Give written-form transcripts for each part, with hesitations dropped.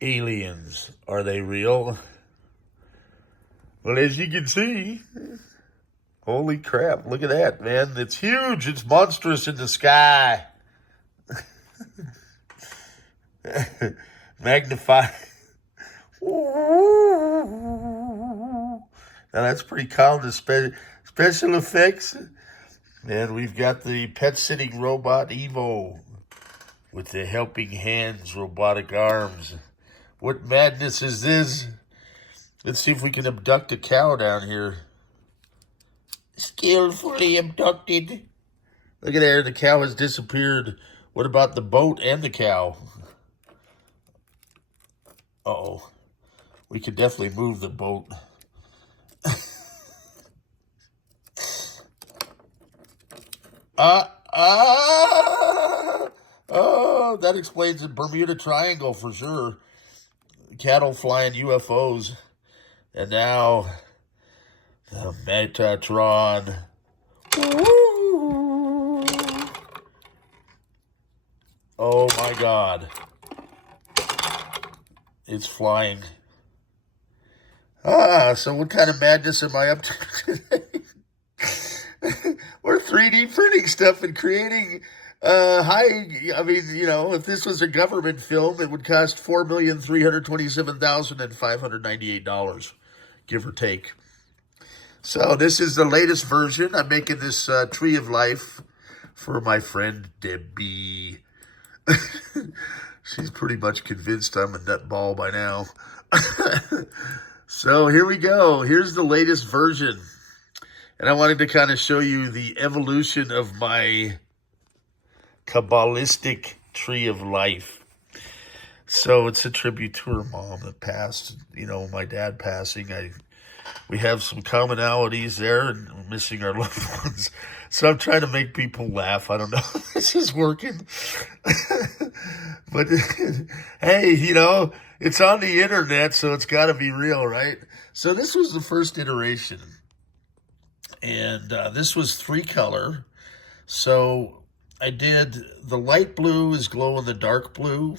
Aliens, are they real? Well, as you can see, holy crap, look at that, man. It's huge. It's monstrous in the sky. Magnify. Now that's pretty cool. The special effects. Man, we've got the pet-sitting robot Evo with the helping hands, robotic arms. What madness is this? Let's see if we can abduct a cow down here. Skillfully abducted. Look at there, the cow has disappeared. What about the boat and the cow? Uh-oh. We could definitely move the boat. Oh, that explains the Bermuda Triangle for sure. Cattle flying UFOs. And now, the Metatron. Ooh. Oh my God. It's flying. So what kind of madness am I up to today? We're 3D printing stuff and creating if this was a government film, it would cost $4,327,598, give or take. So this is the latest version. I'm making this tree of life for my friend Debbie. She's pretty much convinced I'm a nutball by now. So here we go. Here's the latest version. And I wanted to kind of show you the evolution of my Kabbalistic tree of life. So it's a tribute to her mom that passed, my dad passing. We have some commonalities there and missing our loved ones. So I'm trying to make people laugh. I don't know if this is working. But hey, it's on the internet, so it's got to be real, right? So this was the first iteration. And this was 3-color. So I did the light blue is glow in the dark blue.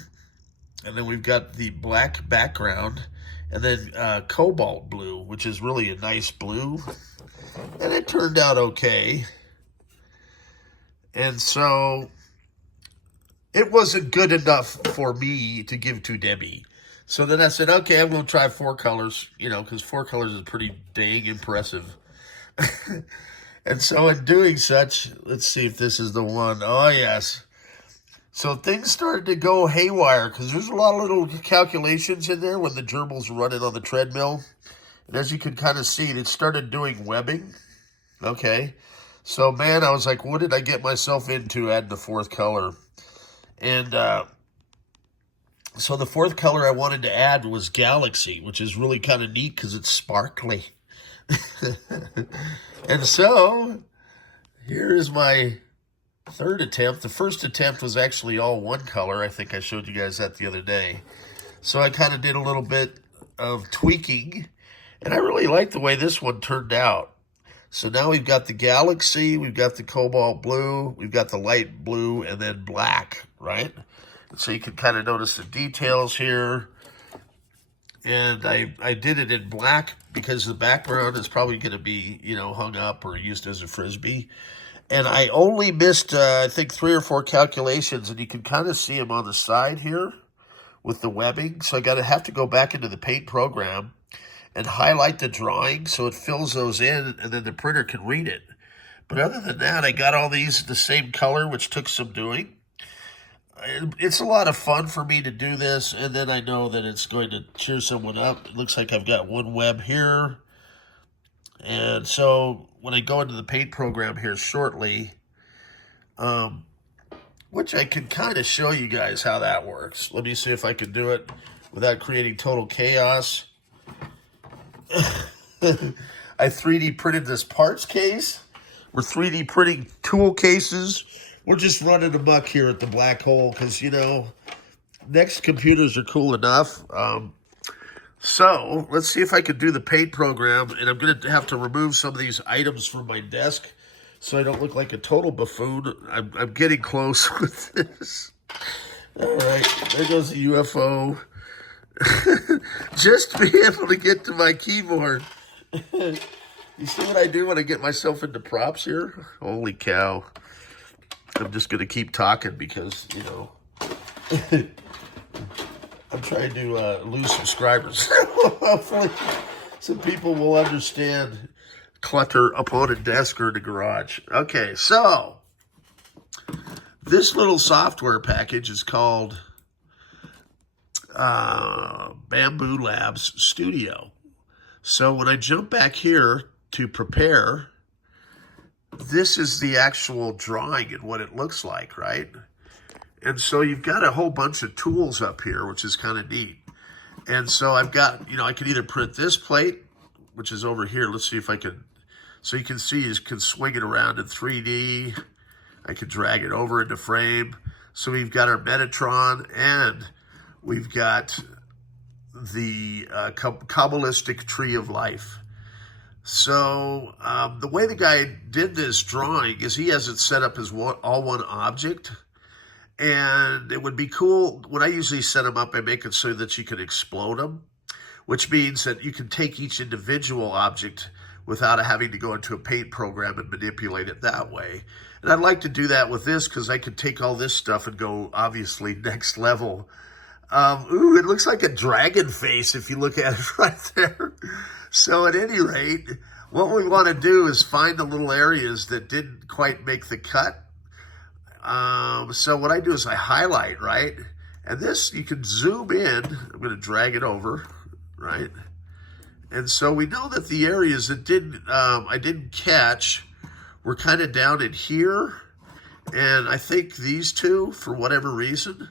And then we've got the black background. And then cobalt blue, which is really a nice blue. And it turned out okay. And so it wasn't good enough for me to give to Debbie. So then I said, okay, I'm going to try 4 colors, because 4 colors is pretty dang impressive. And so in doing such, let's see if this is the one. Oh, yes. So things started to go haywire because there's a lot of little calculations in there when the gerbil's running on the treadmill. And as you can kind of see, it started doing webbing. Okay. So, man, I was like, what did I get myself into adding the 4th color? And so the 4th color I wanted to add was Galaxy, which is really kind of neat because it's sparkly. And so, here is my 3rd attempt. The first attempt was actually all 1 color. I think I showed you guys that the other day. So I kind of did a little bit of tweaking. And I really like the way this one turned out. So now we've got the Galaxy, we've got the cobalt blue, we've got the light blue, and then black, right? So you can kind of notice the details here. And I did it in black because the background is probably going to be, hung up or used as a Frisbee. And I only missed, I think, 3 or 4 calculations. And you can kind of see them on the side here with the webbing. So I have to go back into the paint program and highlight the drawing so it fills those in and then the printer can read it. But other than that, I got all these the same color, which took some doing. It's a lot of fun for me to do this, and then I know that it's going to cheer someone up. It looks like I've got 1 web here. And so when I go into the paint program here shortly, which I can kind of show you guys how that works. Let me see if I can do it without creating total chaos. I 3D printed this parts case. We're 3D printing tool cases. We're just running amok here at the black hole because, next computers are cool enough. So let's see if I can do the paint program. And I'm going to have to remove some of these items from my desk so I don't look like a total buffoon. I'm getting close with this. All right, there goes the UFO. just to be able to get to my keyboard. You see what I do when I get myself into props here? Holy cow. I'm just going to keep talking because, you know, I'm trying to lose subscribers. Hopefully some people will understand clutter upon a desk or in the garage. Okay, so this little software package is called Bambu Labs STL. So when I jump back here to prepare, this is the actual drawing and what it looks like, right? And so you've got a whole bunch of tools up here, which is kind of neat. And so I've got, you know, I can either print this plate, which is over here. Let's see if I can, so you can see you can swing it around in 3D. I can drag it over into frame. So we've got our Metatron, and we've got the Kabbalistic tree of life. So the way the guy did this drawing is he has it set up as all one object. And it would be cool, when I usually set them up, I make it so that you can explode them, which means that you can take each individual object without having to go into a paint program and manipulate it that way. And I'd like to do that with this because I could take all this stuff and go, obviously, next level. Ooh, it looks like a dragon face if you look at it right there. So at any rate, what we want to do is find the little areas that didn't quite make the cut. So what I do is I highlight, right? And this, you can zoom in. I'm going to drag it over, right? And so we know that the areas that I didn't catch were kind of down in here. And I think these two, for whatever reason.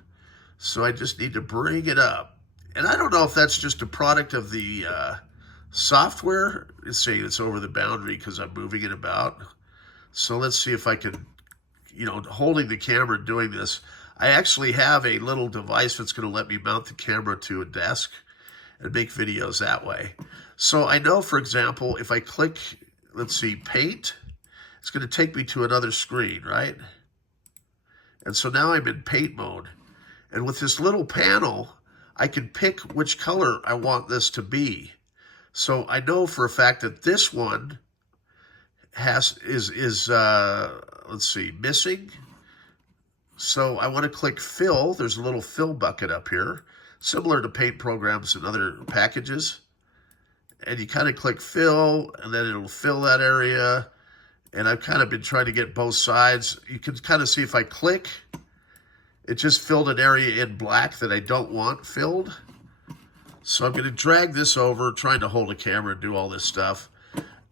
So I just need to bring it up. And I don't know if that's just a product of the software. It's saying it's over the boundary because I'm moving it about. So let's see if I can, you know, holding the camera and doing this. I actually have a little device that's going to let me mount the camera to a desk and make videos that way. So I know, for example, if I click, let's see, paint, it's going to take me to another screen, right? And so now I'm in paint mode. And with this little panel, I can pick which color I want this to be. So I know for a fact that this one is let's see, missing. So I want to click fill. There's a little fill bucket up here, similar to paint programs and other packages. And you kind of click fill, and then it'll fill that area. And I've kind of been trying to get both sides. You can kind of see if I click, it just filled an area in black that I don't want filled. So I'm going to drag this over, trying to hold a camera and do all this stuff.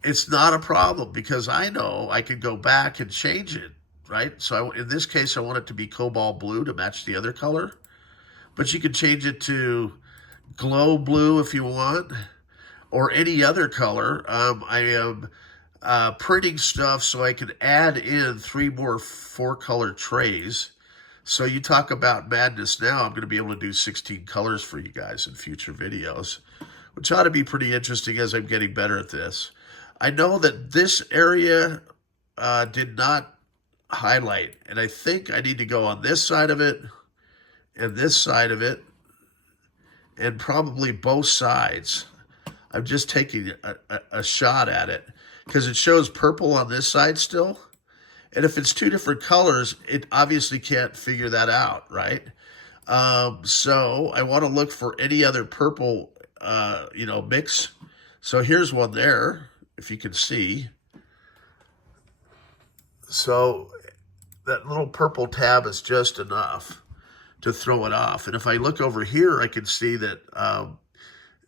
It's not a problem because I know I can go back and change it, right? So in this case, I want it to be cobalt blue to match the other color. But you can change it to glow blue if you want, or any other color. I am printing stuff so I can add in 3 more 4-color trays. So you talk about madness now, I'm going to be able to do 16 colors for you guys in future videos, which ought to be pretty interesting as I'm getting better at this. I know that this area did not highlight, and I think I need to go on this side of it and this side of it, and probably both sides. I'm just taking a shot at it because it shows purple on this side still. And if it's 2 different colors, it obviously can't figure that out, right? So I want to look for any other purple, you know, mix. So here's one there, if you can see. So that little purple tab is just enough to throw it off. And if I look over here, I can see that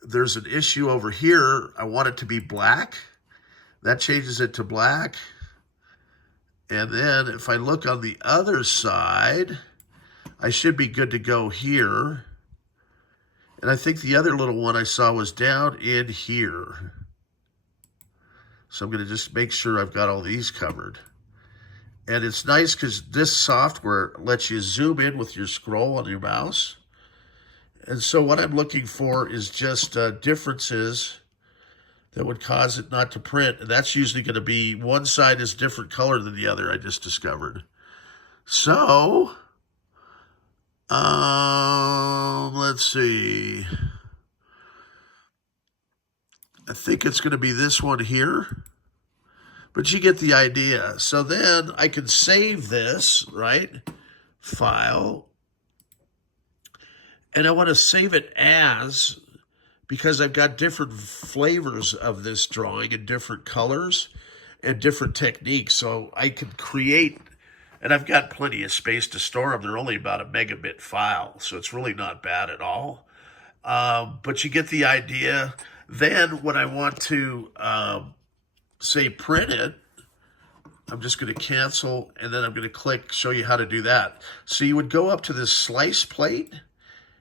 there's an issue over here. I want it to be black. That changes it to black. And then if I look on the other side, I should be good to go here. And I think the other little one I saw was down in here. So I'm going to just make sure I've got all these covered. And it's nice because this software lets you zoom in with your scroll on your mouse. And so what I'm looking for is just differences that would cause it not to print. And that's usually going to be one side is different color than the other, I just discovered. So, let's see. think it's going to be this one here. But you get the idea. So then I can save this, right? File. And I want to save it as, because I've got different flavors of this drawing and different colors and different techniques. So I can create, and I've got plenty of space to store them. They're only about a megabit file, so it's really not bad at all. But you get the idea. Then when I want to, say print it, I'm just going to cancel, and then I'm going to click, show you how to do that. So you would go up to this slice plate,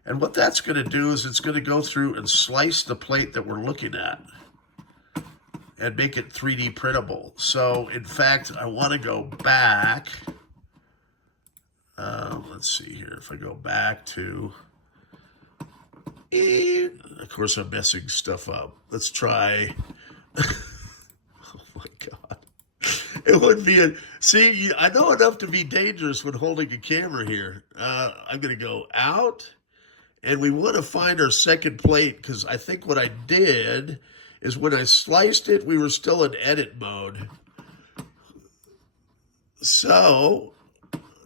and what that's going to do is it's going to go through and slice the plate that we're looking at and make it 3D printable. So in fact, I want to go back. Let's see here. If I go back to, and of course I'm messing stuff up. Let's try. Oh my God. It would be a, see, I know enough to be dangerous when holding a camera here. I'm going to go out, and we want to find our second plate, because I think what I did is when I sliced it, we were still in edit mode. So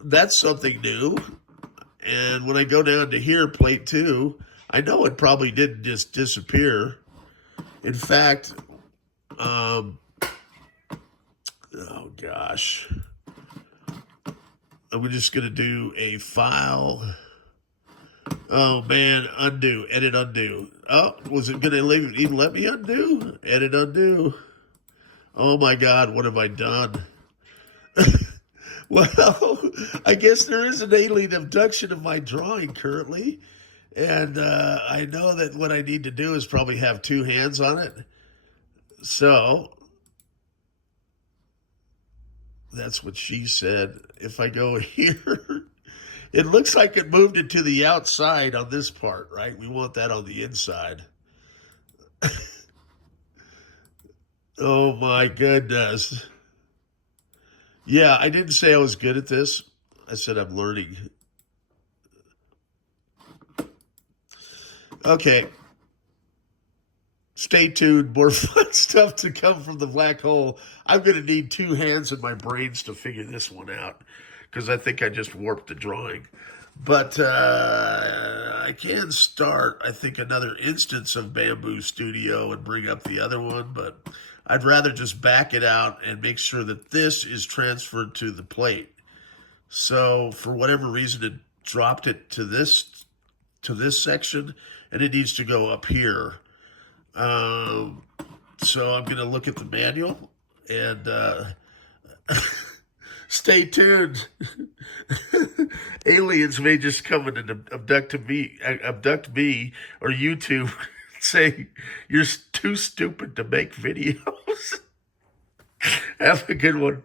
that's something new. And when I go down to here, plate 2, I know it probably didn't just disappear. In fact, oh gosh, I'm just going to do a file. Oh man, undo, edit, undo. Oh, was it going to even let me undo? Edit, undo. Oh my God, what have I done? Well, I guess there is an alien abduction of my drawing currently. And I know that what I need to do is probably have 2 hands on it. So that's what she said. If I go here, it looks like it moved it to the outside on this part, right? We want that on the inside. Oh my goodness. Yeah, I didn't say I was good at this. I said I'm learning. Okay. Stay tuned. More fun stuff to come from the black hole. I'm going to need 2 hands and my brains to figure this one out, because I think I just warped the drawing. But I can start, I think, another instance of Bambu Studio and bring up the other one, but I'd rather just back it out and make sure that this is transferred to the plate. So for whatever reason, it dropped it to this section, and it needs to go up here. So I'm going to look at the manual and stay tuned. Aliens may just come in and abduct me, or YouTube say you're too stupid to make videos. Have a good one.